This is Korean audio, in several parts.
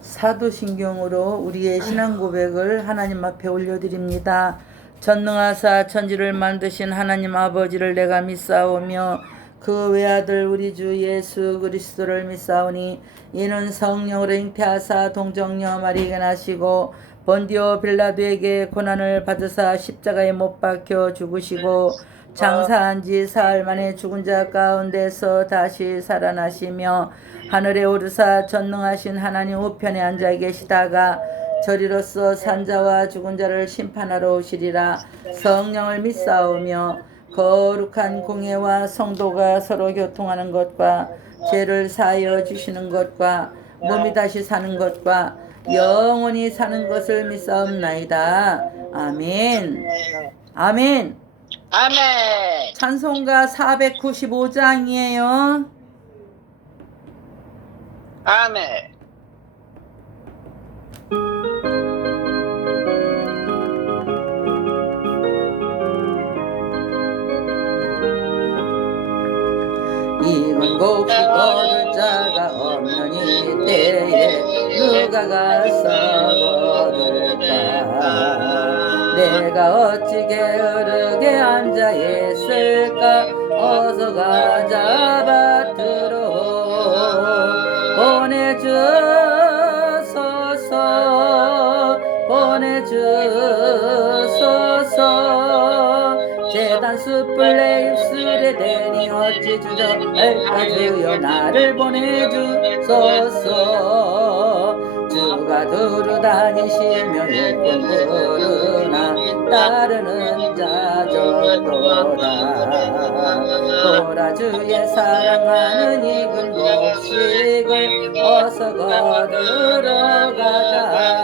사도신경으로 우리의 신앙 고백을 하나님 앞에 올려드립니다. 전능하사 천지를 만드신 하나님 아버지를 내가 믿사오며 그 외아들 우리 주 예수 그리스도를 믿사오니 이는 성령으로 잉태하사 동정녀 마리에게 나시고 본디오 빌라도에게 고난을 받으사 십자가에 못 박혀 죽으시고 장사한 지 사흘 만에 죽은 자 가운데서 다시 살아나시며 하늘에 오르사 전능하신 하나님 우편에 앉아 계시다가 저리로서 산자와 죽은 자를 심판하러 오시리라. 성령을 믿사오며 거룩한 공예와 성도가 서로 교통하는 것과 죄를 사하여 주시는 것과 몸이 다시 사는 것과 영원히 사는 것을 믿사옵나이다. 아멘. 아멘. 아멘. 찬송가 495장이에요. 아멘. 이건 곡식 얻을 자가 없는 이때에 누가 가서 얻을까? 내가 어찌 게으르게 앉아 있을까? 어서 가자 밭으로 보내주소서. 재단 숯불 내 입술에 대니 어찌 주저할까? 주여 나를 보내주소서. 주가 두루 다니시며 일꾼 부르나 따르는 자 적도다. 보라 주의 사랑하는 익은 곡식을 어서 거두러 가자.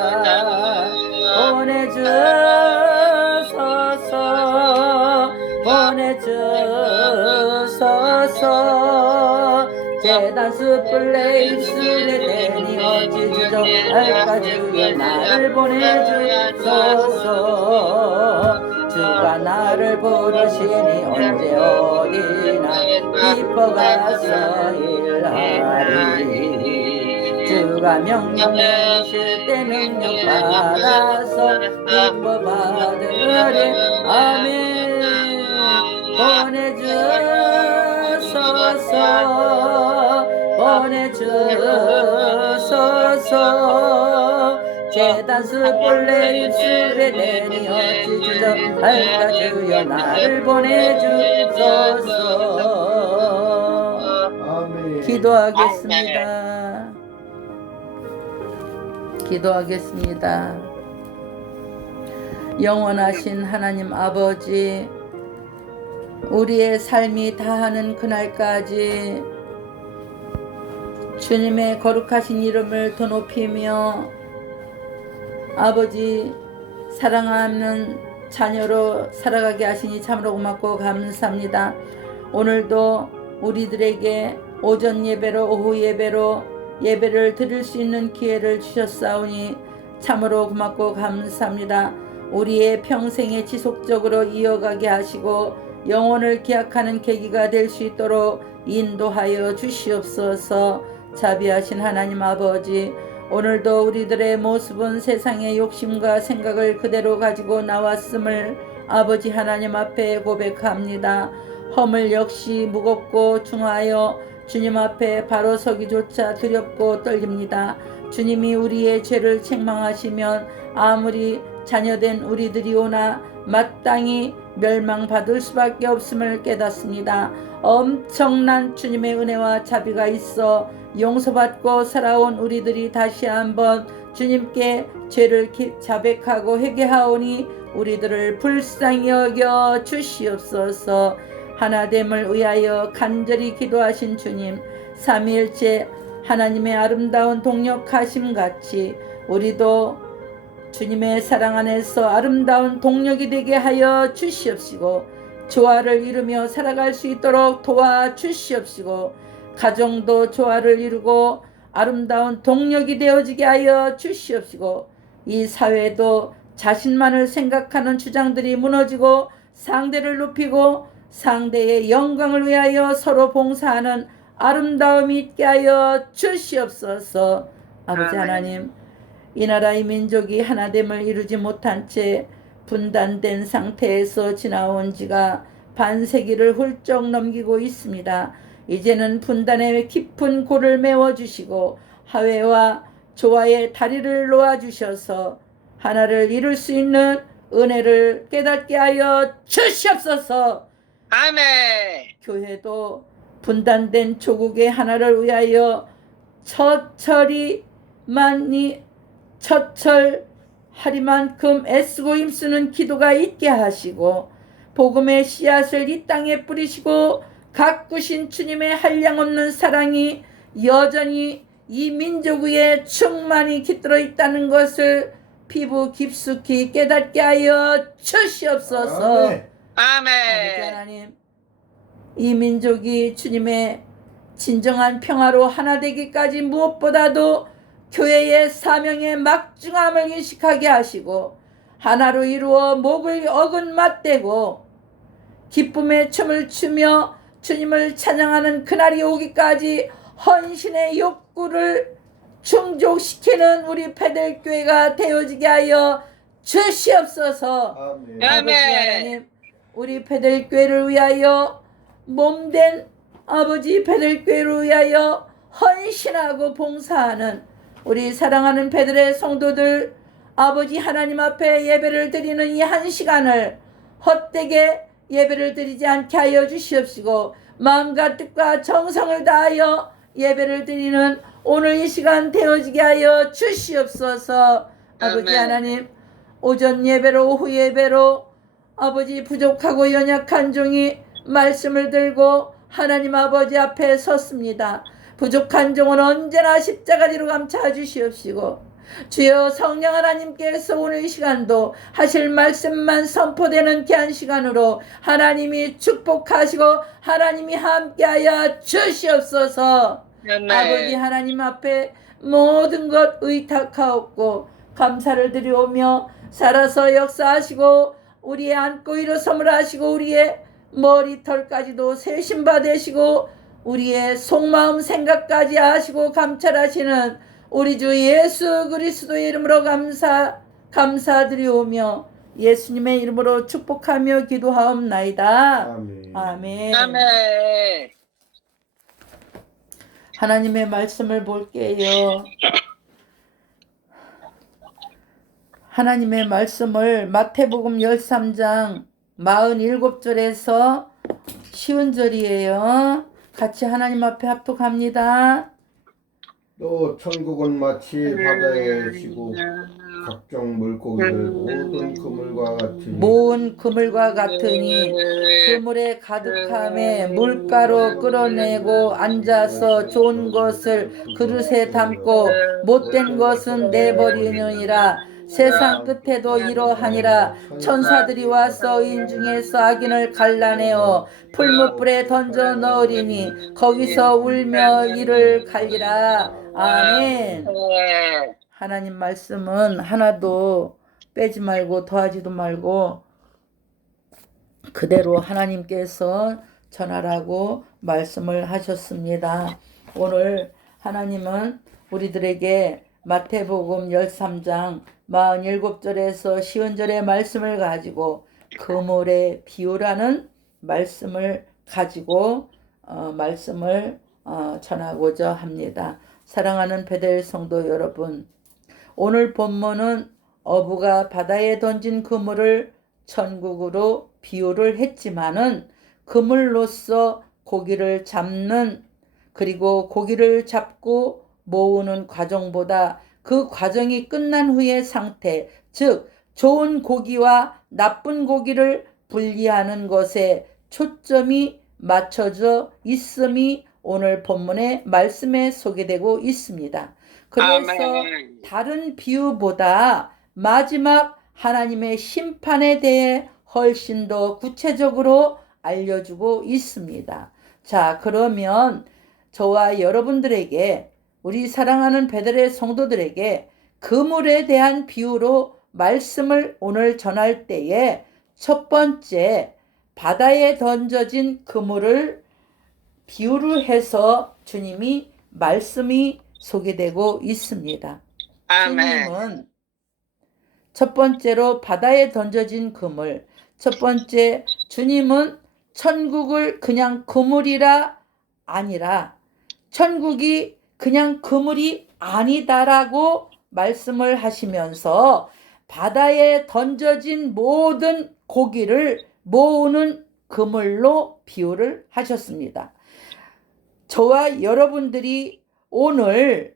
보내주소서. 재단 숯불 내 입술에 대니 어찌 주저할까? 주여 나를 보내주소서. 주가 나를 부르시니 언제 어디나 기뻐가서 일하리. 주가 명령 내리실 때 능력 받아서 기뻐 받으리. 아멘. 보내주소서. 재단 숯불 내 입술에 대니 어찌 주저할까? 주여 나를 보내주소서. 기도하겠습니다. 영원하신 하나님 아버지, 우리의 삶이 다하는 그날까지 주님의 거룩하신 이름을 더 높이며 아버지 사랑하는 자녀로 살아가게 하시니 참으로 고맙고 감사합니다. 오늘도 우리들에게 오전 예배로 오후 예배로 예배를 드릴 수 있는 기회를 주셨사오니 참으로 고맙고 감사합니다. 우리의 평생에 지속적으로 이어가게 하시고 영혼을 기약하는 계기가 될 수 있도록 인도하여 주시옵소서. 자비하신 하나님 아버지, 오늘도 우리들의 모습은 세상의 욕심과 생각을 그대로 가지고 나왔음을 아버지 하나님 앞에 고백합니다. 허물 역시 무겁고 중하여 주님 앞에 바로 서기조차 두렵고 떨립니다. 주님이 우리의 죄를 책망하시면 아무리 자녀된 우리들이 오나 마땅히 멸망받을 수밖에 없음을 깨닫습니다. 엄청난 주님의 은혜와 자비가 있어 용서받고 살아온 우리들이 다시 한번 주님께 죄를 자백하고 회개하오니 우리들을 불쌍히 여겨 주시옵소서. 하나됨을 위하여 간절히 기도하신 주님, 삼위일체 하나님의 아름다운 동력하심 같이 우리도 주님의 사랑 안에서 아름다운 동력이 되게 하여 주시옵시고 조화를 이루며 살아갈 수 있도록 도와주시옵시고 가정도 조화를 이루고 아름다운 동력이 되어지게 하여 주시옵시고 이 사회도 자신만을 생각하는 주장들이 무너지고 상대를 높이고 상대의 영광을 위하여 서로 봉사하는 아름다움이 있게 하여 주시옵소서. 아버지 아멘. 하나님, 이 나라의 민족이 하나됨을 이루지 못한 채 분단된 상태에서 지나온 지가 반세기를 훌쩍 넘기고 있습니다. 이제는 분단의 깊은 골을 메워주시고 화해와 조화의 다리를 놓아주셔서 하나를 이룰 수 있는 은혜를 깨닫게 하여 주시옵소서. 아멘. 교회도 분단된 조국의 하나를 위하여 처철하리만큼 애쓰고 힘쓰는 기도가 있게 하시고 복음의 씨앗을 이 땅에 뿌리시고 가꾸신 주님의 한량없는 사랑이 여전히 이 민족 위에 충만히 깃들어 있다는 것을 피부 깊숙이 깨닫게 하여 주시옵소서. 아멘. 아버지 아멘. 하나님, 이 민족이 주님의 진정한 평화로 하나 되기까지 무엇보다도 교회의 사명의 막중함을 인식하게 하시고 하나로 이루어 목을 어긋 맞대고 기쁨의 춤을 추며 주님을 찬양하는 그날이 오기까지 헌신의 욕구를 충족시키는 우리 베델교회가 되어지게 하여 주시옵소서. 아멘. 아멘. 아버지 하나님, 우리 베델교회를 위하여 몸된 아버지 베델교회를 위하여 헌신하고 봉사하는 우리 사랑하는 베델의 성도들, 아버지 하나님 앞에 예배를 드리는 이 한 시간을 헛되게 예배를 드리지 않게 하여 주시옵시고 마음과 뜻과 정성을 다하여 예배를 드리는 오늘 이 시간 되어지게 하여 주시옵소서. 아버지 아멘. 하나님, 오전 예배로 오후 예배로 아버지 부족하고 연약한 종이 말씀을 들고 하나님 아버지 앞에 섰습니다. 부족한 종은 언제나 십자가 뒤로 감싸 주시옵시고 주여 성령 하나님께서 오늘 이 시간도 하실 말씀만 선포되는 귀한 시간으로 하나님이 축복하시고 하나님이 함께하여 주시옵소서. 아멘. 아버지 하나님 앞에 모든 것 의탁하옵고 감사를 드리오며 살아서 역사하시고 우리의 안고 일어섬을 하시고 우리의 머리털까지도 세신바 되시고 우리의 속마음 생각까지 아시고 감찰하시는 우리 주 예수 그리스도의 이름으로 감사드리오며 예수님의 이름으로 축복하며 기도하옵나이다. 아멘. 아멘. 아멘. 하나님의 말씀을 볼게요. 하나님의 말씀을 마태복음 13장 47절에서 쉬운 절이에요. 같이 하나님 앞에 합독합니다. 또 천국은 마치 바다에 지고 각종 물고기들 모든 그물과 같으니 그물에 가득함에 물가로 끌어내고 앉아서 좋은 것을 그릇에 담고 못된 것은 내버리느니라. 세상 끝에도 이러하니라. 천사들이 와서 인중에서 악인을 갈라내어 풀무불에 던져 넣으리니 거기서 울며 이를 갈리라. 아멘. 하나님 말씀은 하나도 빼지 말고 더하지도 말고 그대로 하나님께서 전하라고 말씀을 하셨습니다. 오늘 하나님은 우리들에게 마태복음 13장 47절에서 쉬운 절의 말씀을 가지고 그물의 비유라는 말씀을 가지고 말씀을 전하고자 합니다. 사랑하는 베델 성도 여러분, 오늘 본문은 어부가 바다에 던진 그물을 천국으로 비유를 했지만은 그물로서 고기를 잡는 그리고 고기를 잡고 모으는 과정보다 그 과정이 끝난 후의 상태, 즉 좋은 고기와 나쁜 고기를 분리하는 것에 초점이 맞춰져 있음이 오늘 본문의 말씀에 소개되고 있습니다. 그래서 아멘. 다른 비유보다 마지막 하나님의 심판에 대해 훨씬 더 구체적으로 알려주고 있습니다. 자, 그러면 저와 여러분들에게 우리 사랑하는 베델의 성도들에게 그물에 대한 비유로 말씀을 오늘 전할 때에 첫 번째 바다에 던져진 그물을 비유를 해서 주님이 말씀이 소개되고 있습니다. 아멘. 주님은 첫 번째로 바다에 던져진 그물, 첫 번째 주님은 천국을 그냥 그물이라 아니라 천국이 그냥 그물이 아니다라고 말씀을 하시면서 바다에 던져진 모든 고기를 모으는 그물로 비유를 하셨습니다. 저와 여러분들이 오늘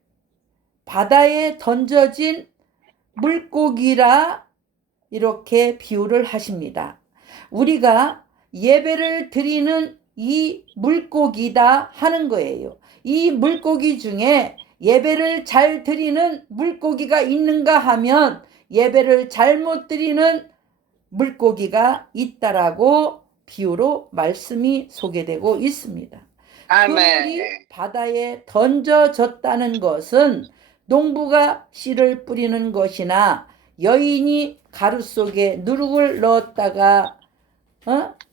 바다에 던져진 물고기라 이렇게 비유를 하십니다. 우리가 예배를 드리는 이 물고기다 하는 거예요. 이 물고기 중에 예배를 잘 드리는 물고기가 있는가 하면 예배를 잘못 드리는 물고기가 있다라고 비유로 말씀이 소개되고 있습니다. 그물이 아멘. 바다에 던져졌다는 것은 농부가 씨를 뿌리는 것이나 여인이 가루 속에 누룩을 넣었다가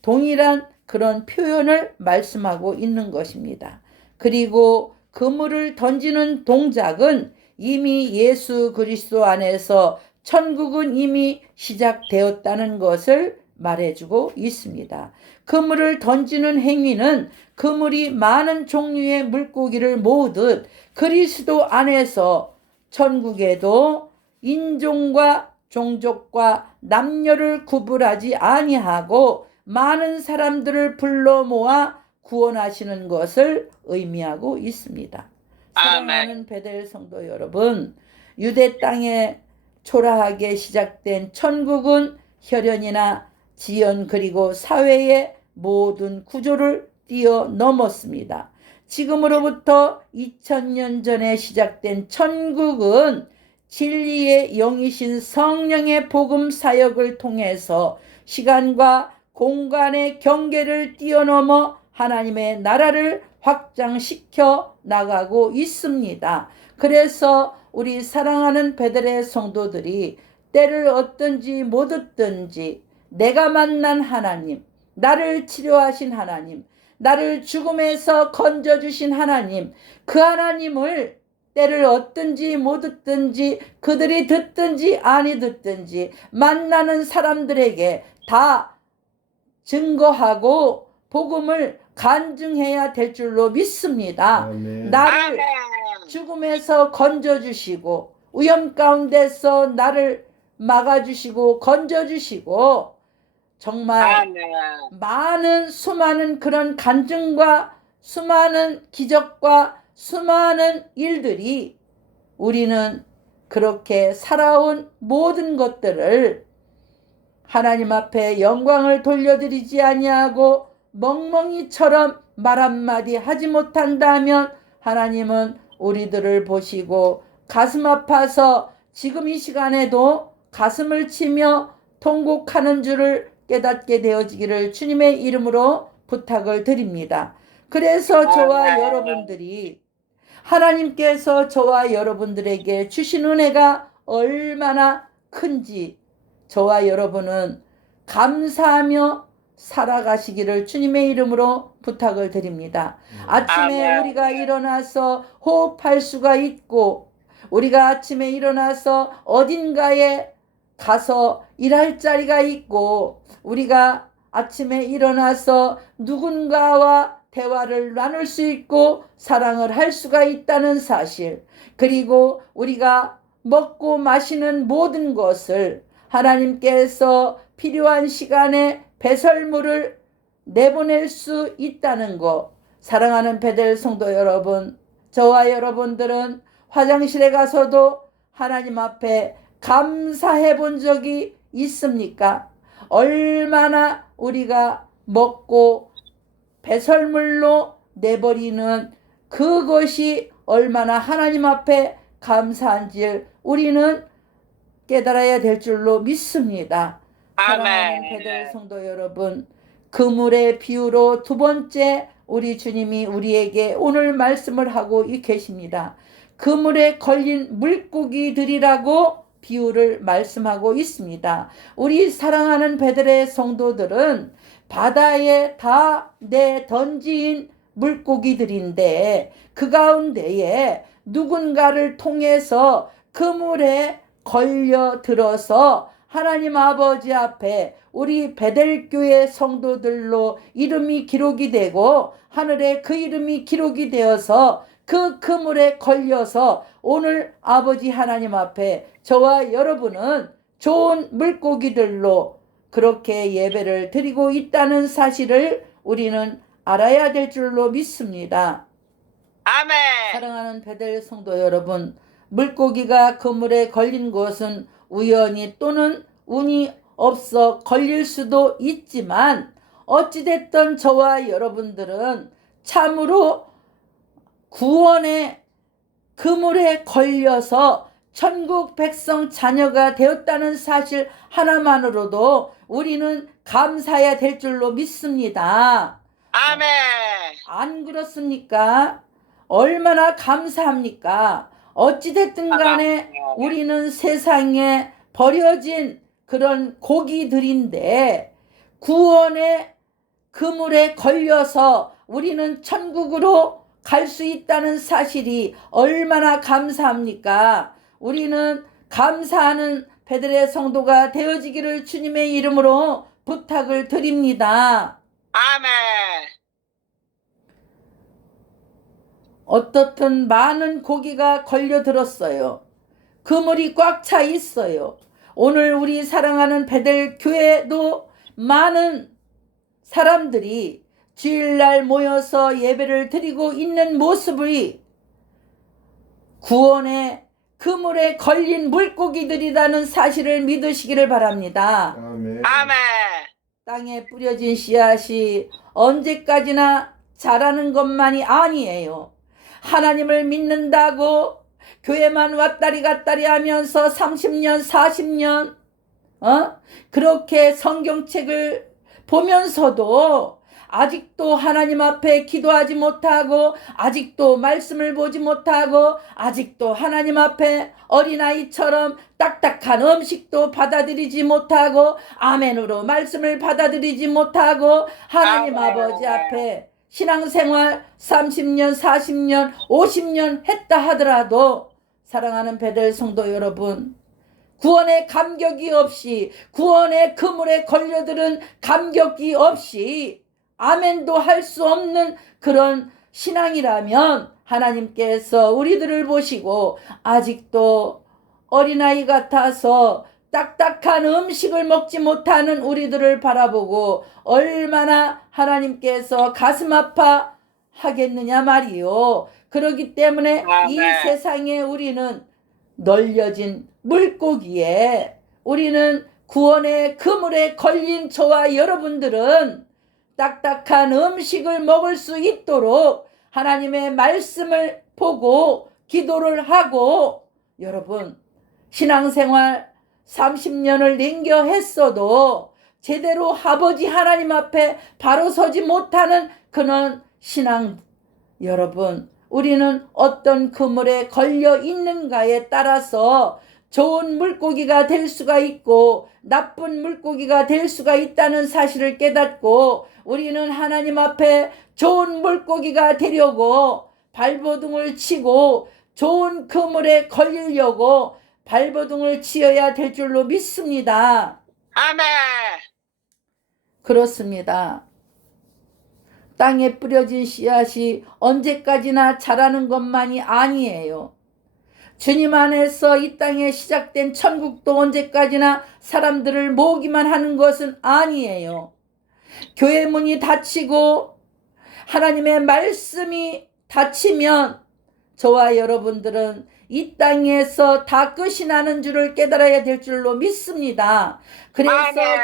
동일한 그런 표현을 말씀하고 있는 것입니다. 그리고 그물을 던지는 동작은 이미 예수 그리스도 안에서 천국은 이미 시작되었다는 것을 말해주고 있습니다. 그물을 던지는 행위는 그물이 많은 종류의 물고기를 모으듯 그리스도 안에서 천국에도 인종과 종족과 남녀를 구분하지 아니하고 많은 사람들을 불러 모아 구원하시는 것을 의미하고 있습니다. 사랑하는 베델 성도 여러분, 유대 땅에 초라하게 시작된 천국은 혈연이나 지연 그리고 사회의 모든 구조를 뛰어넘었습니다. 지금으로부터 2000년 전에 시작된 천국은 진리의 영이신 성령의 복음 사역을 통해서 시간과 공간의 경계를 뛰어넘어 하나님의 나라를 확장시켜 나가고 있습니다. 그래서 우리 사랑하는 베델의 성도들이 때를 얻든지 못 얻든지 내가 만난 하나님, 나를 치료하신 하나님, 나를 죽음에서 건져주신 하나님, 그 하나님을 때를 얻든지 못 얻든지 그들이 듣든지 아니 듣든지 만나는 사람들에게 다 증거하고 복음을 간증해야 될 줄로 믿습니다. 아멘. 나를 죽음에서 건져주시고 위험 가운데서 나를 막아주시고 건져주시고 정말 많은 수많은 그런 간증과 수많은 기적과 수많은 일들이 우리는 그렇게 살아온 모든 것들을 하나님 앞에 영광을 돌려드리지 아니하고 멍멍이처럼 말 한마디 하지 못한다면 하나님은 우리들을 보시고 가슴 아파서 지금 이 시간에도 가슴을 치며 통곡하는 줄을 깨닫게 되어지기를 주님의 이름으로 부탁을 드립니다. 그래서 저와 여러분들이 하나님께서 저와 여러분들에게 주신 은혜가 얼마나 큰지 저와 여러분은 감사하며 살아가시기를 주님의 이름으로 부탁을 드립니다. 아침에 우리가 일어나서 호흡할 수가 있고 우리가 아침에 일어나서 어딘가에 가서 일할 자리가 있고 우리가 아침에 일어나서 누군가와 대화를 나눌 수 있고 사랑을 할 수가 있다는 사실, 그리고 우리가 먹고 마시는 모든 것을 하나님께서 필요한 시간에 배설물을 내보낼 수 있다는 것, 사랑하는 베델 성도 여러분, 저와 여러분들은 화장실에 가서도 하나님 앞에 감사해 본 적이 있습니까? 얼마나 우리가 먹고 배설물로 내버리는 그것이 얼마나 하나님 앞에 감사한지 우리는 깨달아야 될 줄로 믿습니다. 사랑하는 베델 성도 여러분, 그물의 비유로 두 번째 우리 주님이 우리에게 오늘 말씀을 하고 계십니다. 그물에 걸린 물고기들이라고 비유를 말씀하고 있습니다. 우리 사랑하는 베들레 성도들은 바다에 다 내던진 물고기들인데 그 가운데에 누군가를 통해서 그물에 걸려들어서 하나님 아버지 앞에 우리 베델교회 성도들로 이름이 기록이 되고 하늘에 그 이름이 기록이 되어서 그 그물에 걸려서 오늘 아버지 하나님 앞에 저와 여러분은 좋은 물고기들로 그렇게 예배를 드리고 있다는 사실을 우리는 알아야 될 줄로 믿습니다. 아멘. 사랑하는 베델 성도 여러분, 물고기가 그물에 걸린 것은 우연히 또는 운이 없어 걸릴 수도 있지만 어찌됐든 저와 여러분들은 참으로 구원의 그물에 걸려서 천국 백성 자녀가 되었다는 사실 하나만으로도 우리는 감사해야 될 줄로 믿습니다. 아멘. 안 그렇습니까? 얼마나 감사합니까? 어찌됐든 간에 우리는 세상에 버려진 그런 고기들인데 구원의 그물에 걸려서 우리는 천국으로 갈 수 있다는 사실이 얼마나 감사합니까? 우리는 감사하는 베들레 성도가 되어지기를 주님의 이름으로 부탁을 드립니다. 아멘. 어떻든 많은 고기가 걸려들었어요. 그물이 꽉 차 있어요. 오늘 우리 사랑하는 베델 교회도 많은 사람들이 주일날 모여서 예배를 드리고 있는 모습이 구원의 그물에 걸린 물고기들이라는 사실을 믿으시기를 바랍니다. 아멘. 아멘. 땅에 뿌려진 씨앗이 언제까지나 자라는 것만이 아니에요. 하나님을 믿는다고 교회만 왔다리 갔다리 하면서 30년 40년 그렇게 성경책을 보면서도 아직도 하나님 앞에 기도하지 못하고 아직도 말씀을 보지 못하고 아직도 하나님 앞에 어린아이처럼 딱딱한 음식도 받아들이지 못하고 아멘으로 말씀을 받아들이지 못하고 하나님 아버지 앞에 신앙생활 30년 40년 50년 했다 하더라도 사랑하는 베델 성도 여러분, 구원의 감격이 없이 구원의 그물에 걸려들은 감격이 없이 아멘도 할 수 없는 그런 신앙이라면 하나님께서 우리들을 보시고 아직도 어린아이 같아서 딱딱한 음식을 먹지 못하는 우리들을 바라보고 얼마나 하나님께서 가슴 아파 하겠느냐 말이요. 그렇기 때문에 이 세상에 우리는 널려진 물고기에 우리는 구원의 그물에 걸린 저와 여러분들은 딱딱한 음식을 먹을 수 있도록 하나님의 말씀을 보고 기도를 하고 여러분 신앙생활 30년을 넘겨 했어도 제대로 아버지 하나님 앞에 바로 서지 못하는 그런 신앙 여러분 우리는 어떤 그물에 걸려 있는가에 따라서 좋은 물고기가 될 수가 있고 나쁜 물고기가 될 수가 있다는 사실을 깨닫고 우리는 하나님 앞에 좋은 물고기가 되려고 발버둥을 치고 좋은 그물에 걸리려고 발버둥을 치어야 될 줄로 믿습니다. 아멘. 그렇습니다. 땅에 뿌려진 씨앗이 언제까지나 자라는 것만이 아니에요. 주님 안에서 이 땅에 시작된 천국도 언제까지나 사람들을 모으기만 하는 것은 아니에요. 교회 문이 닫히고 하나님의 말씀이 닫히면 저와 여러분들은 이 땅에서 다 끝이 나는 줄을 깨달아야 될 줄로 믿습니다. 그래서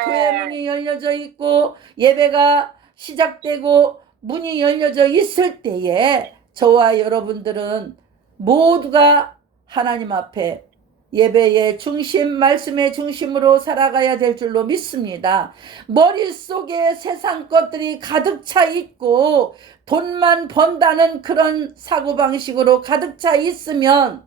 교회 문이 열려져 있고 예배가 시작되고 문이 열려져 있을 때에 저와 여러분들은 모두가 하나님 앞에 예배의 중심, 말씀의 중심으로 살아가야 될 줄로 믿습니다. 머릿속에 세상 것들이 가득 차 있고 돈만 번다는 그런 사고방식으로 가득 차 있으면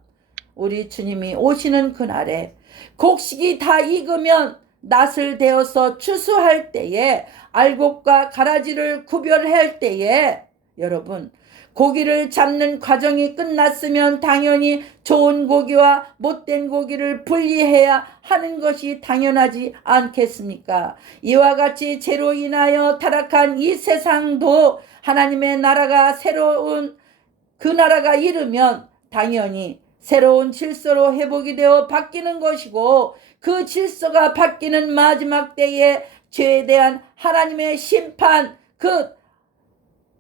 우리 주님이 오시는 그날에 곡식이 다 익으면 낫을 데워서 추수할 때에 알곡과 가라지를 구별할 때에 여러분 고기를 잡는 과정이 끝났으면 당연히 좋은 고기와 못된 고기를 분리해야 하는 것이 당연하지 않겠습니까? 이와 같이 죄로 인하여 타락한 이 세상도 하나님의 나라가 새로운 그 나라가 이르면 당연히 새로운 질서로 회복이 되어 바뀌는 것이고 그 질서가 바뀌는 마지막 때에 죄에 대한 하나님의 심판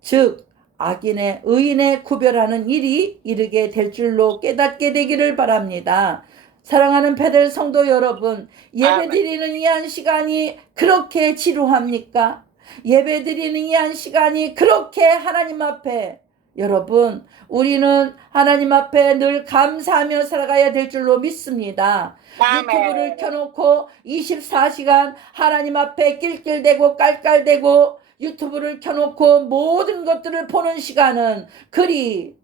즉 악인의 의인의 구별하는 일이 이르게 될 줄로 깨닫게 되기를 바랍니다. 사랑하는 베델 성도 여러분, 예배드리는 이 한 시간이 그렇게 지루합니까? 예배드리는 이 한 시간이 그렇게 하나님 앞에 여러분 우리는 하나님 앞에 늘 감사하며 살아가야 될 줄로 믿습니다. 유튜브를 켜놓고 24시간 하나님 앞에 낄낄대고 깔깔대고 유튜브를 켜놓고 모든 것들을 보는 시간은 그리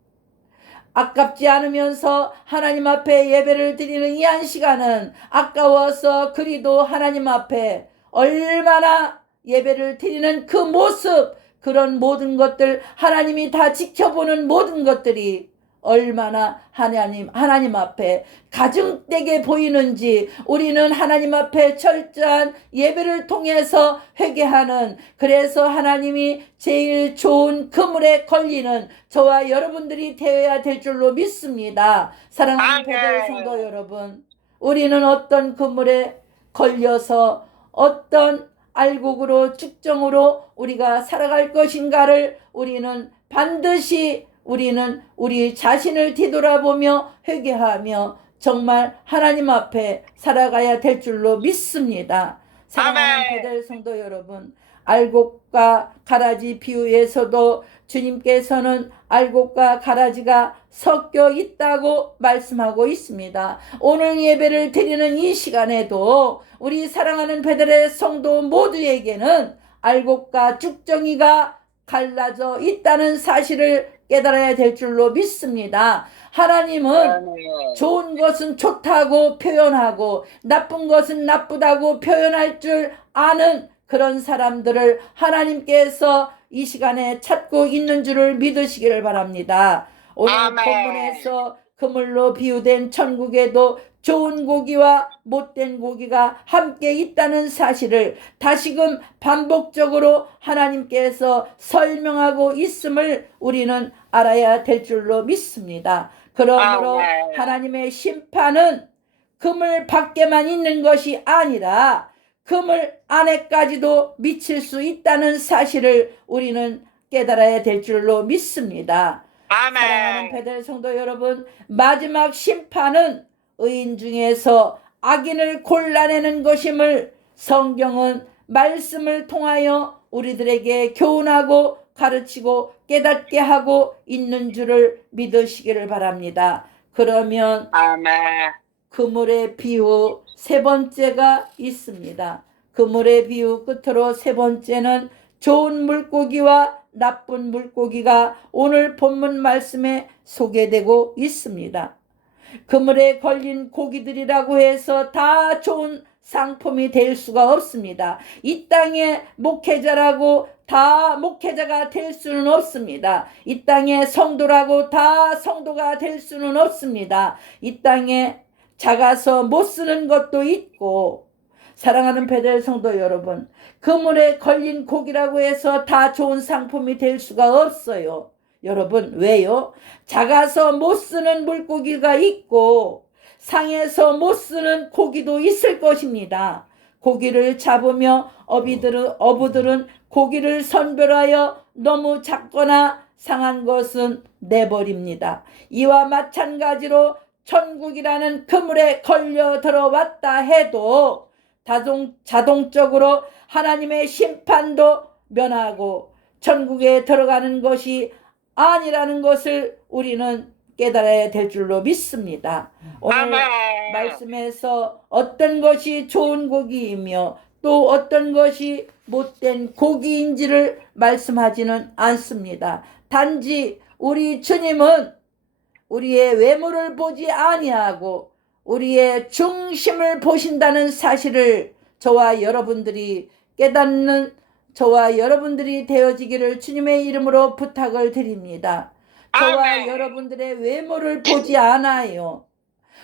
아깝지 않으면서 하나님 앞에 예배를 드리는 이 한 시간은 아까워서 그리도 하나님 앞에 얼마나 예배를 드리는 그 모습 그런 모든 것들 하나님이 다 지켜보는 모든 것들이 얼마나 하나님 앞에 가증되게 보이는지 우리는 하나님 앞에 철저한 예배를 통해서 회개하는 그래서 하나님이 제일 좋은 그물에 걸리는 저와 여러분들이 되어야 될 줄로 믿습니다. 사랑하는 베델 성도 여러분, 우리는 어떤 그물에 걸려서 어떤 알곡으로 축정으로 우리가 살아갈 것인가를 우리는 반드시 우리 자신을 뒤돌아보며 회개하며 정말 하나님 앞에 살아가야 될 줄로 믿습니다. 사랑하는 베델 성도 여러분, 알곡과 가라지 비유에서도 주님께서는 알곡과 가라지가 섞여 있다고 말씀하고 있습니다. 오늘 예배를 드리는 이 시간에도 우리 사랑하는 베델의 성도 모두에게는 알곡과 쭉정이가 갈라져 있다는 사실을 깨달아야 될 줄로 믿습니다. 하나님은 좋은 것은 좋다고 표현하고 나쁜 것은 나쁘다고 표현할 줄 아는 그런 사람들을 하나님께서 이 시간에 찾고 있는 줄을 믿으시기를 바랍니다. 오늘 본문에서 그물로 비유된 천국에도 좋은 고기와 못된 고기가 함께 있다는 사실을 다시금 반복적으로 하나님께서 설명하고 있음을 우리는 알아야 될 줄로 믿습니다. 그러므로 하나님의 심판은 그물 밖에만 있는 것이 아니라 그물 안에까지도 미칠 수 있다는 사실을 우리는 깨달아야 될 줄로 믿습니다. 사랑하는 베델 성도 여러분, 마지막 심판은 의인 중에서 악인을 골라내는 것임을 성경은 말씀을 통하여 우리들에게 교훈하고 가르치고 깨닫게 하고 있는 줄을 믿으시기를 바랍니다. 그러면 그물의 비유 세 번째가 있습니다. 그물의 비유 끝으로 세 번째는 좋은 물고기와 나쁜 물고기가 오늘 본문 말씀에 소개되고 있습니다. 그물에 걸린 고기들이라고 해서 다 좋은 상품이 될 수가 없습니다. 이 땅에 목회자라고 다 목회자가 될 수는 없습니다. 이 땅에 성도라고 다 성도가 될 수는 없습니다. 이 땅에 작아서 못 쓰는 것도 있고 사랑하는 베델 성도 여러분, 그물에 걸린 고기라고 해서 다 좋은 상품이 될 수가 없어요. 여러분, 왜요? 작아서 못 쓰는 물고기가 있고 상해서 못 쓰는 고기도 있을 것입니다. 고기를 잡으며 어부들은 고기를 선별하여 너무 작거나 상한 것은 내버립니다. 이와 마찬가지로 천국이라는 그물에 걸려 들어왔다 해도 자동적으로 하나님의 심판도 면하고 천국에 들어가는 것이 아니라는 것을 우리는 깨달아야 될 줄로 믿습니다. 오늘 말씀에서 어떤 것이 좋은 고기이며 또 어떤 것이 못된 고기인지를 말씀하지는 않습니다. 단지 우리 주님은 우리의 외모를 보지 아니하고 우리의 중심을 보신다는 사실을 저와 여러분들이 깨닫는 저와 여러분들이 되어지기를 주님의 이름으로 부탁을 드립니다. 저와 아멘. 여러분들의 외모를 보지 않아요.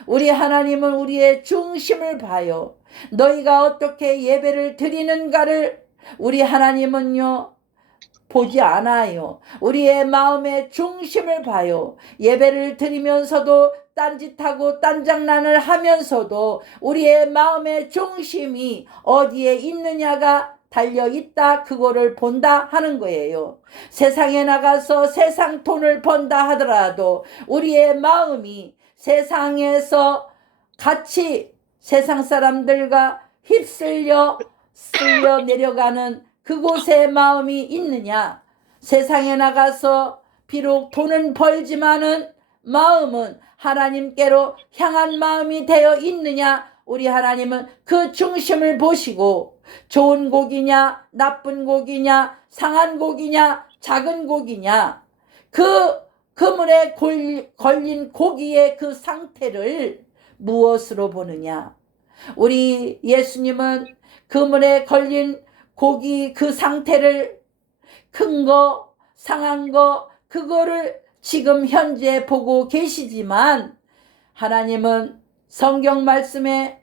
우리 하나님은 우리의 중심을 봐요. 너희가 어떻게 예배를 드리는가를 우리 하나님은요 보지 않아요. 우리의 마음의 중심을 봐요. 예배를 드리면서도 딴짓하고 딴장난을 하면서도 우리의 마음의 중심이 어디에 있느냐가 달려있다, 그거를 본다 하는 거예요. 세상에 나가서 세상 돈을 번다 하더라도 우리의 마음이 세상에서 같이 세상 사람들과 휩쓸려 쓸려 내려가는 그곳에 마음이 있느냐. 세상에 나가서 비록 돈은 벌지만은 마음은 하나님께로 향한 마음이 되어 있느냐. 우리 하나님은 그 중심을 보시고 좋은 고기냐 나쁜 고기냐 상한 고기냐 작은 고기냐 그 그물에 걸린 고기의 그 상태를 무엇으로 보느냐. 우리 예수님은 그물에 걸린 고기 그 상태를 큰 거 상한 거 그거를 지금 현재 보고 계시지만 하나님은 성경 말씀에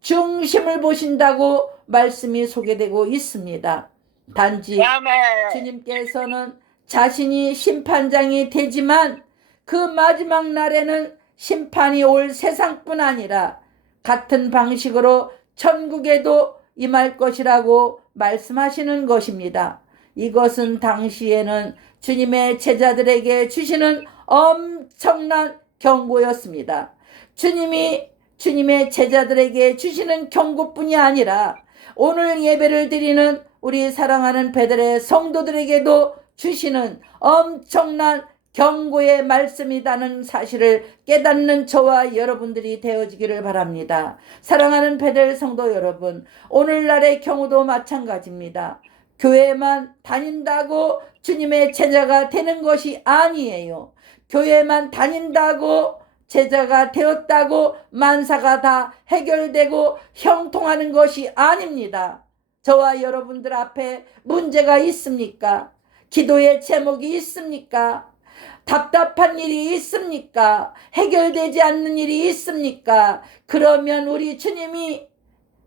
중심을 보신다고 말씀이 소개되고 있습니다. 단지 아멘. 주님께서는 자신이 심판장이 되지만 그 마지막 날에는 심판이 올 세상뿐 아니라 같은 방식으로 천국에도 임할 것이라고 말씀하시는 것입니다. 이것은 당시에는 주님의 제자들에게 주시는 엄청난 경고였습니다. 주님이 주님의 제자들에게 주시는 경고뿐이 아니라 오늘 예배를 드리는 우리 사랑하는 베들의 성도들에게도 주시는 엄청난 경고의 말씀이라는 사실을 깨닫는 저와 여러분들이 되어지기를 바랍니다. 사랑하는 베들 성도 여러분, 오늘날의 경우도 마찬가지입니다. 교회만 다닌다고 주님의 제자가 되는 것이 아니에요. 교회만 다닌다고 제자가 되었다고 만사가 다 해결되고 형통하는 것이 아닙니다. 저와 여러분들 앞에 문제가 있습니까? 기도의 제목이 있습니까? 답답한 일이 있습니까? 해결되지 않는 일이 있습니까? 그러면 우리 주님이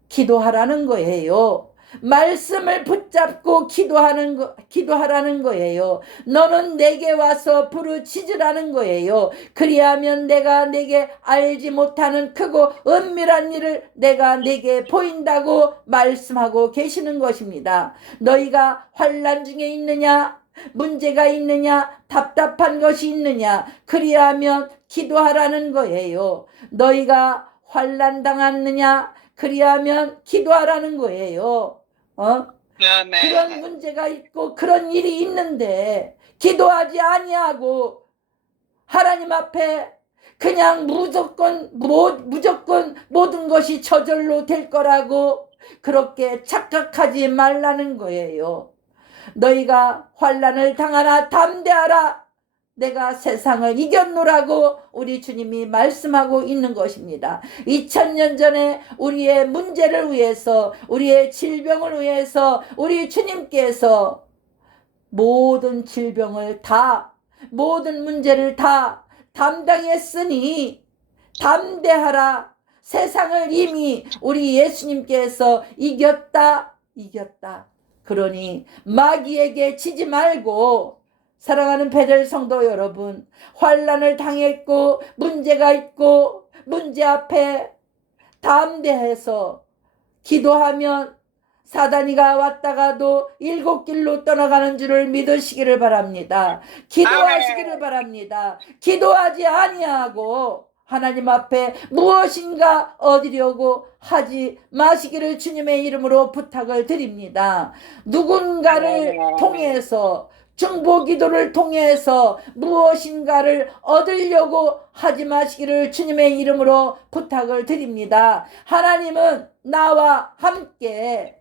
기도하라는 거예요. 말씀을 붙잡고 기도하라는 거예요. 너는 내게 와서 부르짖으라는 거예요. 그리하면 내가 내게 알지 못하는 크고 은밀한 일을 내가 내게 보인다고 말씀하고 계시는 것입니다. 너희가 환난 중에 있느냐? 문제가 있느냐? 답답한 것이 있느냐? 그리하면 기도하라는 거예요. 너희가 환난 당했느냐? 그리하면 기도하라는 거예요. 그런 문제가 있고 그런 일이 있는데 기도하지 아니하고 하나님 앞에 그냥 무조건 모든 것이 저절로 될 거라고 그렇게 착각하지 말라는 거예요. 너희가 환난을 당하나 담대하라. 내가 세상을 이겼노라고 우리 주님이 말씀하고 있는 것입니다. 2000년 전에 우리의 문제를 위해서, 우리의 질병을 위해서 우리 주님께서 모든 질병을 다, 모든 문제를 다 담당했으니 담대하라. 세상을 이미 우리 예수님께서 이겼다. 그러니 마귀에게 지지 말고 사랑하는 베들 성도 여러분, 환난을 당했고 문제가 있고 문제 앞에 담대해서 기도하면 사단이가 왔다가도 7길로 떠나가는 줄을 믿으시기를 바랍니다. 기도하시기를 바랍니다. 기도하지 아니하고 하나님 앞에 무엇인가 얻으려고 하지 마시기를 주님의 이름으로 부탁을 드립니다. 누군가를 통해서 중보기도를 통해서 무엇인가를 얻으려고 하지 마시기를 주님의 이름으로 부탁을 드립니다. 하나님은 나와 함께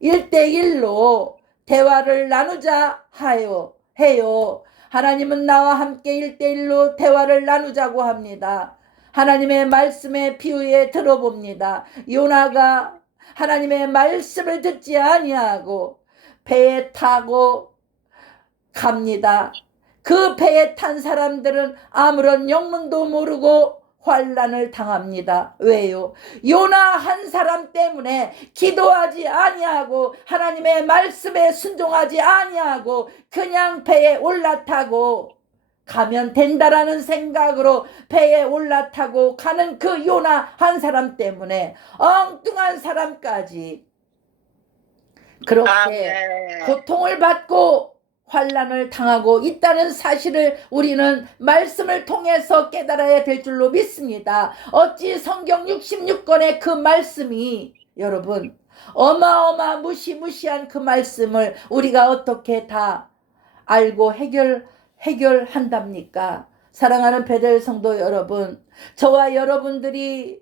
1대1로 대화를 나누자 해요. 하나님은 나와 함께 1대1로 대화를 나누자고 합니다. 하나님의 말씀의 비유에 들어봅니다. 요나가 하나님의 말씀을 듣지 아니하고 배에 타고 갑니다. 그 배에 탄 사람들은 아무런 영문도 모르고 환난을 당합니다. 왜요? 요나 한 사람 때문에 기도하지 아니하고 하나님의 말씀에 순종하지 아니하고 그냥 배에 올라타고 가면 된다라는 생각으로 배에 올라타고 가는 그 요나 한 사람 때문에 엉뚱한 사람까지 그렇게 아멘. 고통을 받고 환난을 당하고 있다는 사실을 우리는 말씀을 통해서 깨달아야 될 줄로 믿습니다. 어찌 성경 66권의 그 말씀이 여러분 어마어마 무시무시한 그 말씀을 우리가 어떻게 다 알고 해결한답니까? 사랑하는 베델 성도 여러분, 저와 여러분들이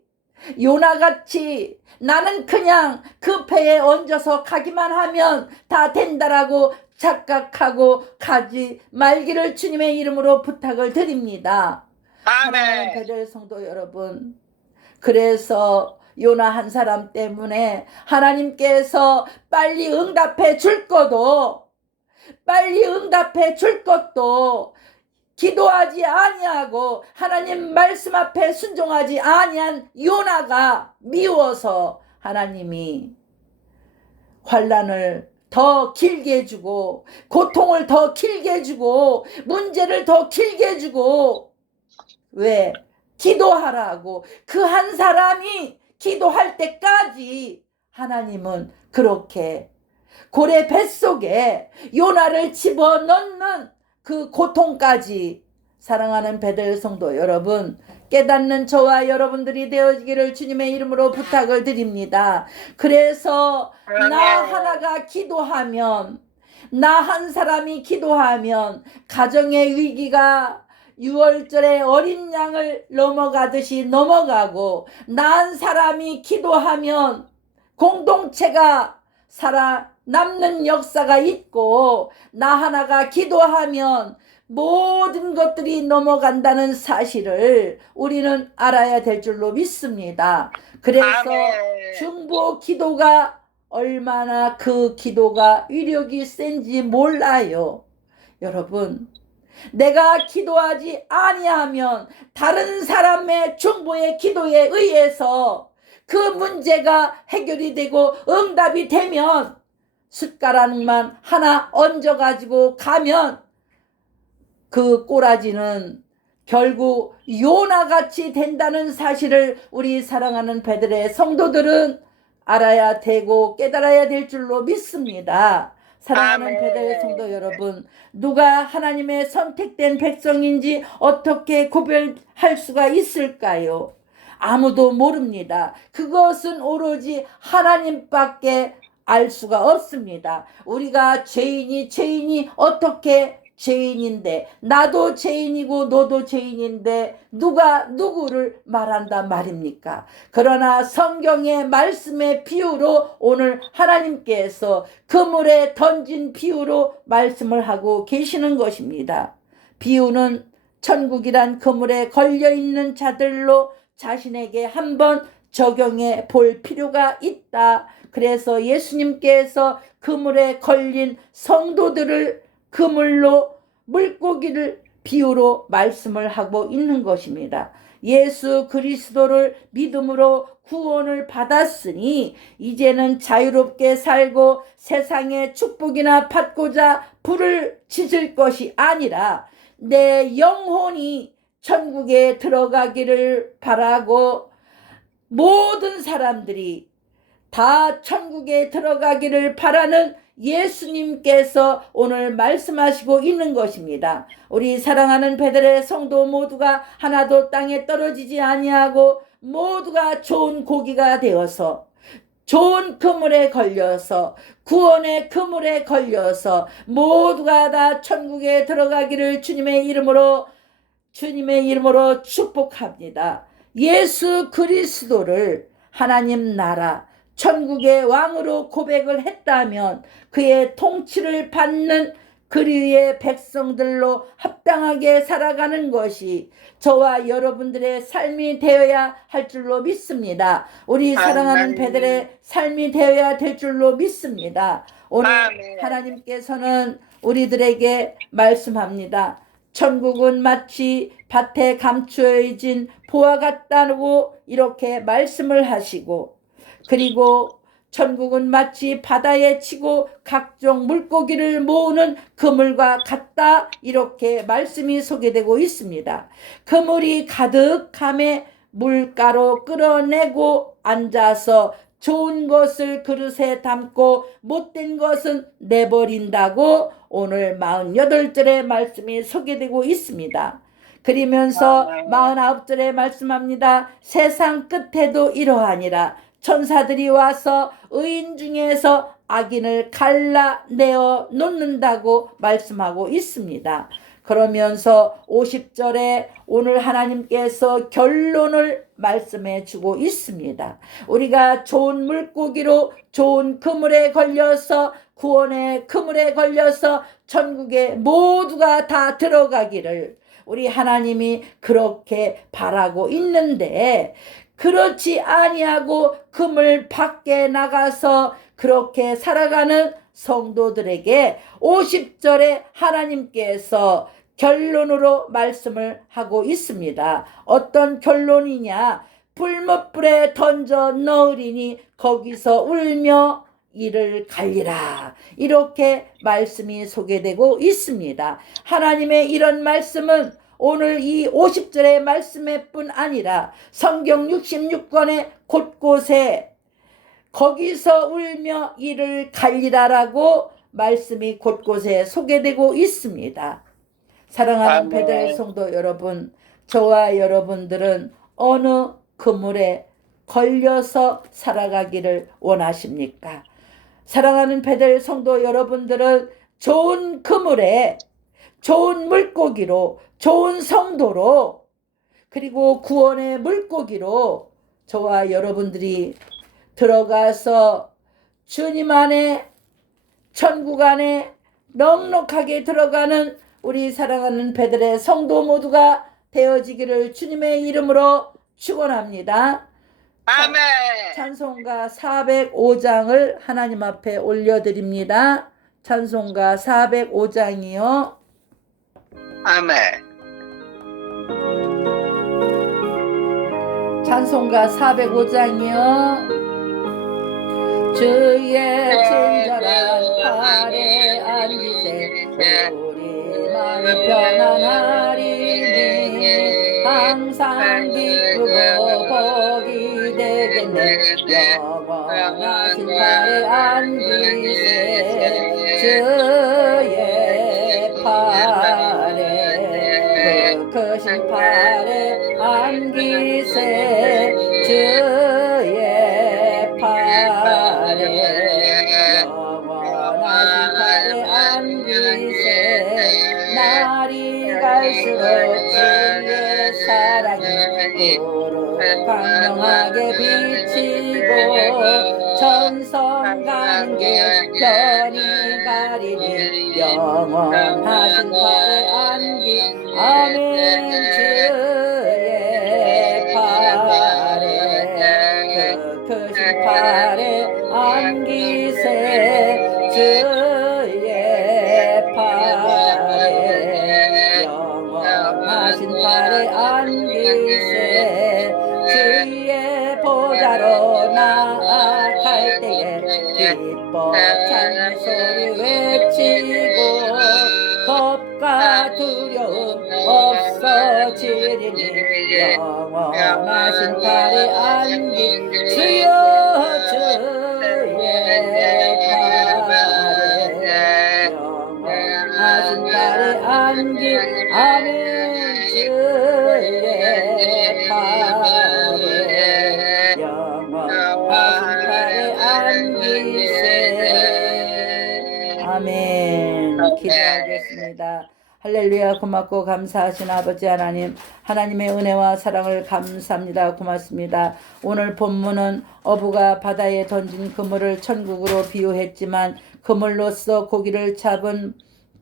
요나같이 나는 그냥 그 배에 얹어서 가기만 하면 다 된다라고 착각하고 가지 말기를 주님의 이름으로 부탁을 드립니다. 사랑하는 아멘. 베델 성도 여러분, 그래서 요나 한 사람 때문에 하나님께서 빨리 응답해 줄 것도 기도하지 아니하고 하나님 말씀 앞에 순종하지 아니한 요나가 미워서 하나님이 환난을 더 길게 해주고 고통을 더 길게 해주고 문제를 더 길게 해주고 왜? 기도하라고 그 한 사람이 기도할 때까지 하나님은 그렇게 고래 뱃속에 요나를 집어넣는 그 고통까지 사랑하는 베델 성도 여러분 깨닫는 저와 여러분들이 되어지기를 주님의 이름으로 부탁을 드립니다. 그래서 나 하나가 기도하면 나 한 사람이 기도하면 가정의 위기가 6월절에 어린 양을 넘어가듯이 넘어가고 나 한 사람이 기도하면 공동체가 살아남는 역사가 있고 나 하나가 기도하면 모든 것들이 넘어간다는 사실을 우리는 알아야 될 줄로 믿습니다. 그래서 아멘. 중보 기도가 얼마나 그 기도가 위력이 센지 몰라요. 여러분, 내가 기도하지 아니하면 다른 사람의 중보의 기도에 의해서 그 문제가 해결이 되고 응답이 되면 숟가락만 하나 얹어가지고 가면 그 꼬라지는 결국 요나같이 된다는 사실을 우리 사랑하는 베들의 성도들은 알아야 되고 깨달아야 될 줄로 믿습니다. 사랑하는 아멘. 베델 성도 여러분, 누가 하나님의 선택된 백성인지 어떻게 구별할 수가 있을까요? 아무도 모릅니다. 그것은 오로지 하나님밖에 알 수가 없습니다. 우리가 죄인이 어떻게 죄인인데 나도 죄인이고 너도 죄인인데 누가 누구를 말한단 말입니까? 그러나 성경의 말씀의 비유로 오늘 하나님께서 그물에 던진 비유로 말씀을 하고 계시는 것입니다. 비유는 천국이란 그물에 걸려있는 자들로 자신에게 한번 적용해 볼 필요가 있다. 그래서 예수님께서 그물에 걸린 성도들을 그물로 물고기를 비유로 말씀을 하고 있는 것입니다. 예수 그리스도를 믿음으로 구원을 받았으니 이제는 자유롭게 살고 세상의 축복이나 받고자 불을 지질 것이 아니라 내 영혼이 천국에 들어가기를 바라고 모든 사람들이 다 천국에 들어가기를 바라는 예수님께서 오늘 말씀하시고 있는 것입니다. 우리 사랑하는 베들의 성도 모두가 하나도 땅에 떨어지지 아니하고 모두가 좋은 고기가 되어서 좋은 그물에 걸려서 구원의 그물에 걸려서 모두가 다 천국에 들어가기를 주님의 이름으로 축복합니다. 예수 그리스도를 하나님 나라 천국의 왕으로 고백을 했다면 그의 통치를 받는 그리의 백성들로 합당하게 살아가는 것이 저와 여러분들의 삶이 되어야 할 줄로 믿습니다. 우리 사랑하는 배들의 삶이 되어야 될 줄로 믿습니다. 오늘 하나님께서는 우리들에게 말씀합니다. 천국은 마치 밭에 감추어진 보화 같다고 이렇게 말씀을 하시고, 그리고 천국은 마치 바다에 치고 각종 물고기를 모으는 그물과 같다 이렇게 말씀이 소개되고 있습니다. 그물이 가득함에 물가로 끌어내고 앉아서 좋은 것을 그릇에 담고 못된 것은 내버린다고 오늘 48절의 말씀이 소개되고 있습니다. 그러면서 49절에 말씀합니다. 세상 끝에도 이러하니라. 천사들이 와서 의인 중에서 악인을 갈라내어 놓는다고 말씀하고 있습니다. 그러면서 50절에 오늘 하나님께서 결론을 말씀해 주고 있습니다. 우리가 좋은 물고기로 좋은 그물에 걸려서 구원의 그물에 걸려서 천국에 모두가 다 들어가기를 우리 하나님이 그렇게 바라고 있는데, 그렇지 아니하고 그물 밖에 나가서 그렇게 살아가는 성도들에게 50절에 하나님께서 결론으로 말씀을 하고 있습니다. 어떤 결론이냐? 불못불에 던져 넣으리니 거기서 울며 이를 갈리라. 이렇게 말씀이 소개되고 있습니다. 하나님의 이런 말씀은 오늘 이 50절의 말씀에 뿐 아니라 성경 66권의 곳곳에 거기서 울며 이를 갈리라라고 말씀이 곳곳에 소개되고 있습니다. 사랑하는 베델 성도 여러분, 저와 여러분들은 어느 그물에 걸려서 살아가기를 원하십니까? 사랑하는 베델 성도 여러분들은 좋은 그물에 좋은 물고기로 좋은 성도로 그리고 구원의 물고기로 저와 여러분들이 들어가서 주님 안에 천국 안에 넉넉하게 들어가는 우리 사랑하는 배들의 성도 모두가 되어지기를 주님의 이름으로 축원합니다. 아멘. 찬송가 405장을 하나님 앞에 올려드립니다. 찬송가 405장이요. 아멘. 찬송가 405장이요. 주의 친절한 팔에 앉으세 우리 마음 평안하리니 항상 기쁘고 복이 되겠네. 영원하신 팔에 앉으세 주의 팔에 그 크신 팔에 앉으세 주의 팔에 영원하신 팔에 앉으세 날이 갈수록 주의 사랑이 광명하게 비치고 전성 가는 길 편히 가리니 영원하신 팔에 앉기 아멘. 주의 팔에 그 크신 팔에 안기세 주의 팔에 영원하신 팔에 안기세 주의 보좌로 나아갈 때에 기뻐 찬미 소리 외치고 겁과 두려움 없어지리니 영원하신 팔에 안기 주여 주의 팔에 영원하신 팔에 안기 아멘. 주의 팔에 영원하신 팔에 안기세 아멘. 기도하겠습니다. 할렐루야. 고맙고 감사하신 아버지 하나님, 하나님의 은혜와 사랑을 감사합니다. 고맙습니다. 오늘 본문은 어부가 바다에 던진 그물을 천국으로 비유했지만 그물로서 고기를 잡은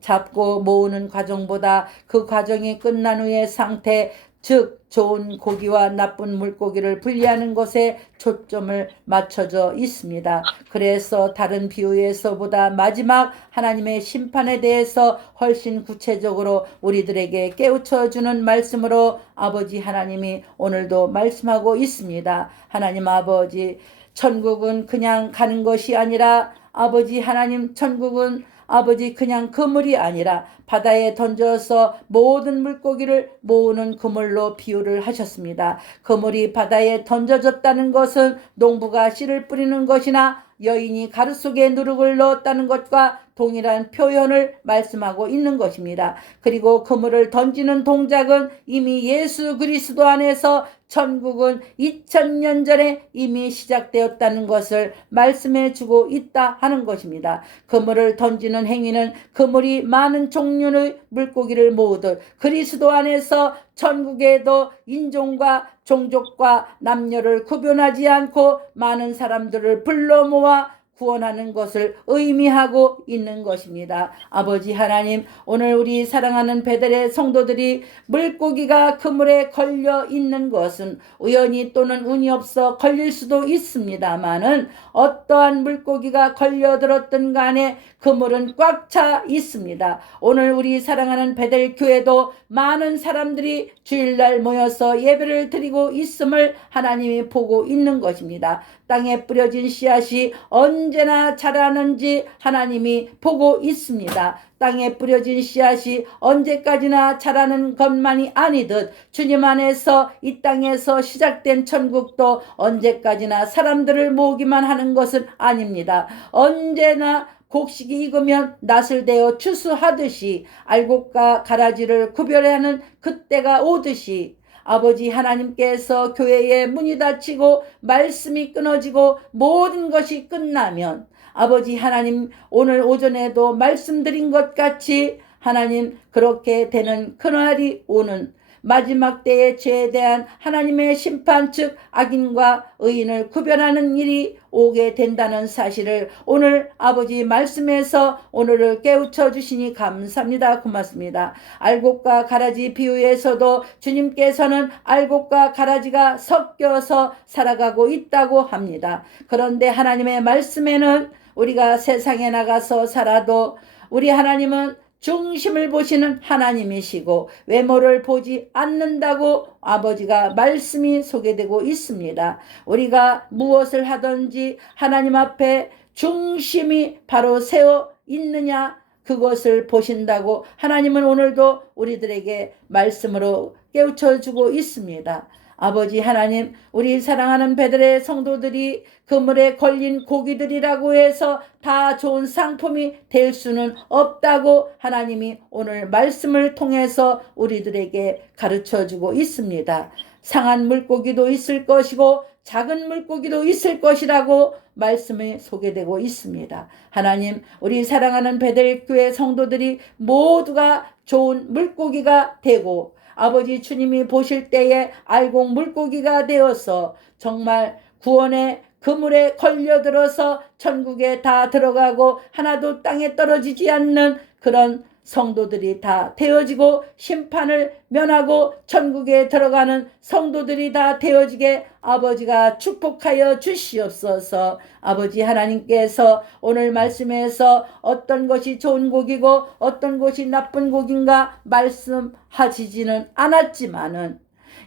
잡고 모으는 과정보다 그 과정이 끝난 후의 상태, 즉 좋은 고기와 나쁜 물고기를 분리하는 것에 초점을 맞춰져 있습니다. 그래서 다른 비유에서보다 마지막 하나님의 심판에 대해서 훨씬 구체적으로 우리들에게 깨우쳐주는 말씀으로 아버지 하나님이 오늘도 말씀하고 있습니다. 하나님 아버지, 천국은 그냥 가는 것이 아니라 아버지 하나님, 천국은 아버지 그냥 그물이 아니라 바다에 던져서 모든 물고기를 모으는 그물로 비유를 하셨습니다. 그물이 바다에 던져졌다는 것은 농부가 씨를 뿌리는 것이나 여인이 가루 속에 누룩을 넣었다는 것과 동일한 표현을 말씀하고 있는 것입니다. 그리고 그물을 던지는 동작은 이미 예수 그리스도 안에서 천국은 2000년 전에 이미 시작되었다는 것을 말씀해 주고 있다 하는 것입니다. 그물을 던지는 행위는 그물이 많은 종류의 물고기를 모으듯 그리스도 안에서 천국에도 인종과 종족과 남녀를 구별하지 않고 많은 사람들을 불러 모아 구원하는 것을 의미하고 있는 것입니다. 아버지 하나님, 오늘 우리 사랑하는 베델의 성도들이 물고기가 그물에 걸려 있는 것은 우연히 또는 운이 없어 걸릴 수도 있습니다마는 어떠한 물고기가 걸려들었든 간에 그물은 꽉 차 있습니다. 오늘 우리 사랑하는 베델 교회도 많은 사람들이 주일날 모여서 예배를 드리고 있음을 하나님이 보고 있는 것입니다. 땅에 뿌려진 씨앗이 언제나 자라는지 하나님이 보고 있습니다. 땅에 뿌려진 씨앗이 언제까지나 자라는 것만이 아니듯 주님 안에서 이 땅에서 시작된 천국도 언제까지나 사람들을 모으기만 하는 것은 아닙니다. 언제나 곡식이 익으면 낫을 대어 추수하듯이 알곡과 가라지를 구별해야 하는 그때가 오듯이 아버지 하나님께서 교회의 문이 닫히고 말씀이 끊어지고 모든 것이 끝나면 아버지 하나님, 오늘 오전에도 말씀드린 것 같이 하나님, 그렇게 되는 그날이 오는 마지막 때의 죄에 대한 하나님의 심판, 즉 악인과 의인을 구별하는 일이 오게 된다는 사실을 오늘 아버지 말씀에서 오늘을 깨우쳐 주시니 감사합니다. 고맙습니다. 알곡과 가라지 비유에서도 주님께서는 알곡과 가라지가 섞여서 살아가고 있다고 합니다. 그런데 하나님의 말씀에는 우리가 세상에 나가서 살아도 우리 하나님은 중심을 보시는 하나님이시고 외모를 보지 않는다고 아버지가 말씀이 소개되고 있습니다. 우리가 무엇을 하든지 하나님 앞에 중심이 바로 세워 있느냐, 그것을 보신다고 하나님은 오늘도 우리들에게 말씀으로 깨우쳐 주고 있습니다. 아버지 하나님, 우리 사랑하는 베들의 성도들이 그물에 걸린 고기들이라고 해서 다 좋은 상품이 될 수는 없다고 하나님이 오늘 말씀을 통해서 우리들에게 가르쳐주고 있습니다. 상한 물고기도 있을 것이고 작은 물고기도 있을 것이라고 말씀이 소개되고 있습니다. 하나님, 우리 사랑하는 베델교회 성도들이 모두가 좋은 물고기가 되고 아버지 주님이 보실 때에 알곡 물고기가 되어서 정말 구원의 그물에 걸려들어서 천국에 다 들어가고 하나도 땅에 떨어지지 않는 그런 성도들이 다 되어지고 심판을 면하고 천국에 들어가는 성도들이 다 되어지게 아버지가 축복하여 주시옵소서. 아버지 하나님께서 오늘 말씀에서 어떤 것이 좋은 고기고 어떤 것이 나쁜 고기인가 말씀하시지는 않았지만은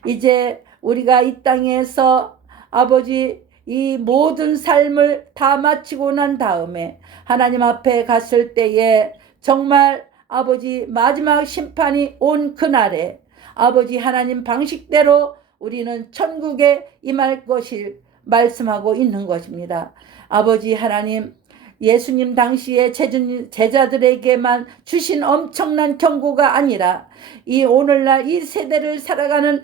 이제 우리가 이 땅에서 아버지 이 모든 삶을 다 마치고 난 다음에 하나님 앞에 갔을 때에 정말 아버지 마지막 심판이 온 그날에 아버지 하나님 방식대로 우리는 천국에 임할 것을 말씀하고 있는 것입니다. 아버지 하나님, 예수님 당시에 제자들에게만 주신 엄청난 경고가 아니라 이 오늘날 이 세대를 살아가는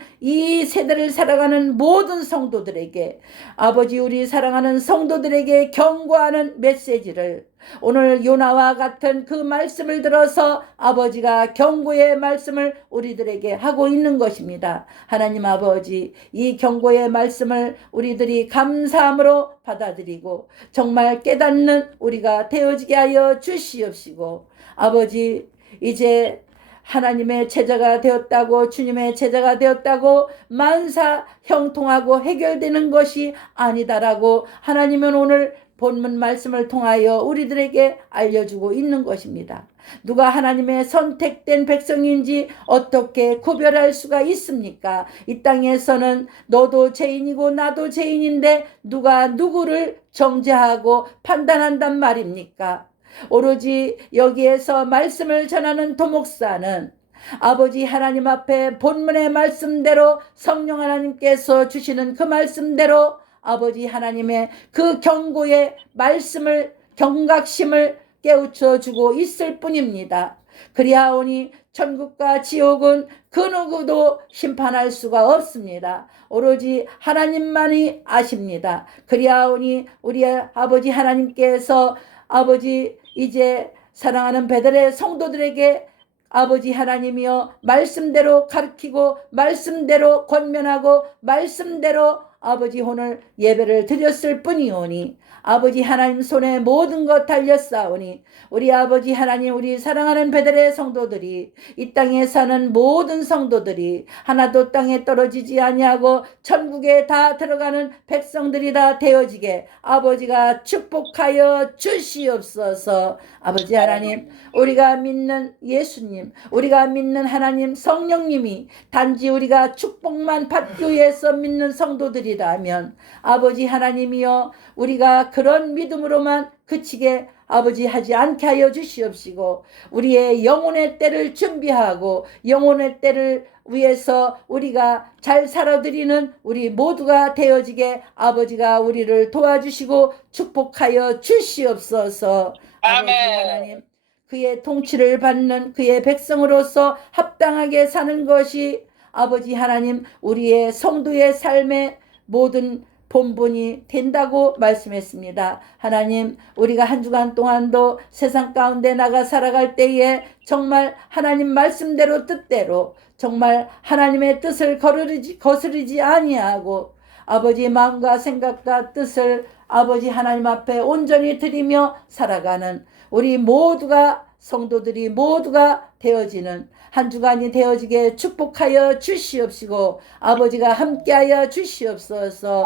모든 성도들에게 아버지 우리 사랑하는 성도들에게 경고하는 메시지를 오늘 요나와 같은 그 말씀을 들어서 아버지가 경고의 말씀을 우리들에게 하고 있는 것입니다. 하나님 아버지, 이 경고의 말씀을 우리들이 감사함으로 받아들이고 정말 깨닫는 우리가 되어지게 하여 주시옵시고 아버지 이제 하나님의 제자가 되었다고, 주님의 제자가 되었다고 만사 형통하고 해결되는 것이 아니다라고 하나님은 오늘 본문 말씀을 통하여 우리들에게 알려주고 있는 것입니다. 누가 하나님의 선택된 백성인지 어떻게 구별할 수가 있습니까? 이 땅에서는 너도 죄인이고 나도 죄인인데 누가 누구를 정죄하고 판단한단 말입니까? 오로지 여기에서 말씀을 전하는 도목사는 아버지 하나님 앞에 본문의 말씀대로 성령 하나님께서 주시는 그 말씀대로 아버지 하나님의 그 경고의 말씀을, 경각심을 깨우쳐 주고 있을 뿐입니다. 그리하오니 천국과 지옥은 그 누구도 심판할 수가 없습니다. 오로지 하나님만이 아십니다. 그리하오니 우리 아버지 하나님께서 아버지 이제 사랑하는 베들의 성도들에게 아버지 하나님이여 말씀대로 가르치고 말씀대로 권면하고 말씀대로 아버지 오늘 예배를 드렸을 뿐이오니 아버지 하나님 손에 모든 것 달렸사오니 우리 아버지 하나님, 우리 사랑하는 베들의 성도들이, 이 땅에 사는 모든 성도들이 하나도 땅에 떨어지지 아니하고 천국에 다 들어가는 백성들이 다 되어지게 아버지가 축복하여 주시옵소서. 아버지 하나님, 우리가 믿는 예수님, 우리가 믿는 하나님 성령님이 단지 우리가 축복만 받기 위해서 믿는 성도들이라면 아버지 하나님이여 우리가 그런 믿음으로만 그치게 아버지 하지 않게 하여 주시옵시고 우리의 영혼의 때를 준비하고 영혼의 때를 위해서 우리가 잘 살아드리는 우리 모두가 되어지게 아버지가 우리를 도와주시고 축복하여 주시옵소서. 아버지 하나님, 그의 통치를 받는 그의 백성으로서 합당하게 사는 것이 아버지 하나님 우리의 성도의 삶의 모든 본분이 된다고 말씀했습니다. 하나님, 우리가 한 주간 동안도 세상 가운데 나가 살아갈 때에 정말 하나님 말씀대로 뜻대로 정말 하나님의 뜻을 거스르지 아니하고 아버지 마음과 생각과 뜻을 아버지 하나님 앞에 온전히 드리며 살아가는 우리 모두가 성도들이 모두가 되어지는 한 주간이 되어지게 축복하여 주시옵시고 아버지가 함께하여 주시옵소서.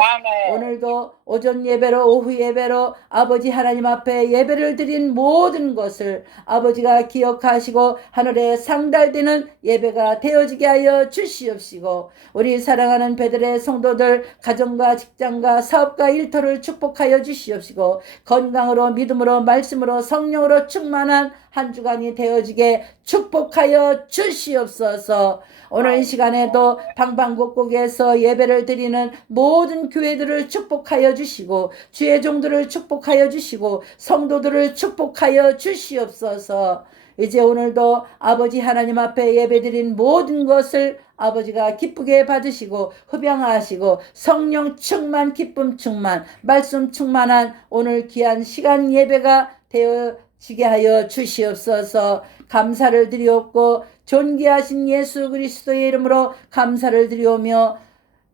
오늘도 오전 예배로 오후 예배로 아버지 하나님 앞에 예배를 드린 모든 것을 아버지가 기억하시고 하늘에 상달되는 예배가 되어지게 하여 주시옵시고 우리 사랑하는 베들의 성도들 가정과 직장과 사업과 일터를 축복하여 주시옵시고 건강으로 믿음으로 말씀으로 성령으로 충만한 한 주간이 되어지게 축복하여 주시옵소서. 오늘 이 시간에도 방방곡곡에서 예배를 드리는 모든 교회들을 축복하여 주시고 주의 종들을 축복하여 주시고 성도들을 축복하여 주시옵소서. 이제 오늘도 아버지 하나님 앞에 예배드린 모든 것을 아버지가 기쁘게 받으시고 흡양하시고 성령 충만, 기쁨 충만, 말씀 충만한 오늘 귀한 시간 예배가 되어지게 하여 주시옵소서. 감사를 드리옵고 존귀하신 예수 그리스도의 이름으로 감사를 드리오며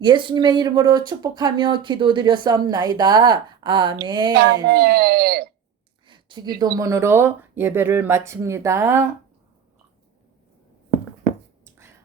예수님의 이름으로 축복하며 기도드렸사옵나이다. 아멘. 주기도문으로 예배를 마칩니다.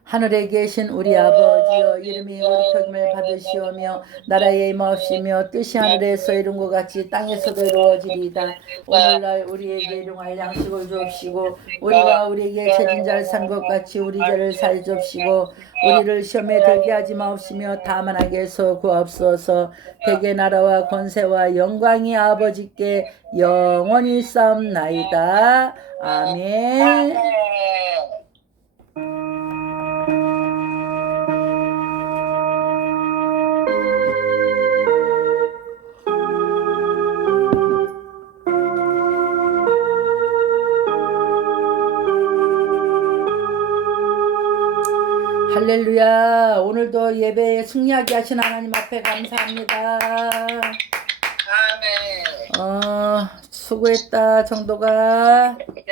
하늘에 계신 우리 아버지여, 이름이 거룩함을 받으시오며 나라의 임하옵시며 뜻이 하늘에서 이룬 것 같이 땅에서도 이루어지리이다. 오늘날 우리에게 일용할 양식을 주옵시고 우리가 우리에게 죄진 자를 산 것 같이 우리 죄를 사해 주옵시고 우리를 시험에 들게 하지 마옵시며 다만 악에서 구하옵소서. 대개 나라와 권세와 영광이 아버지께 영원히 싸움나이다. 아멘. 할렐루야. 오늘도 예배에 승리하게 하신 하나님 앞에 감사합니다. 아멘. 수고했다 정도가. 네.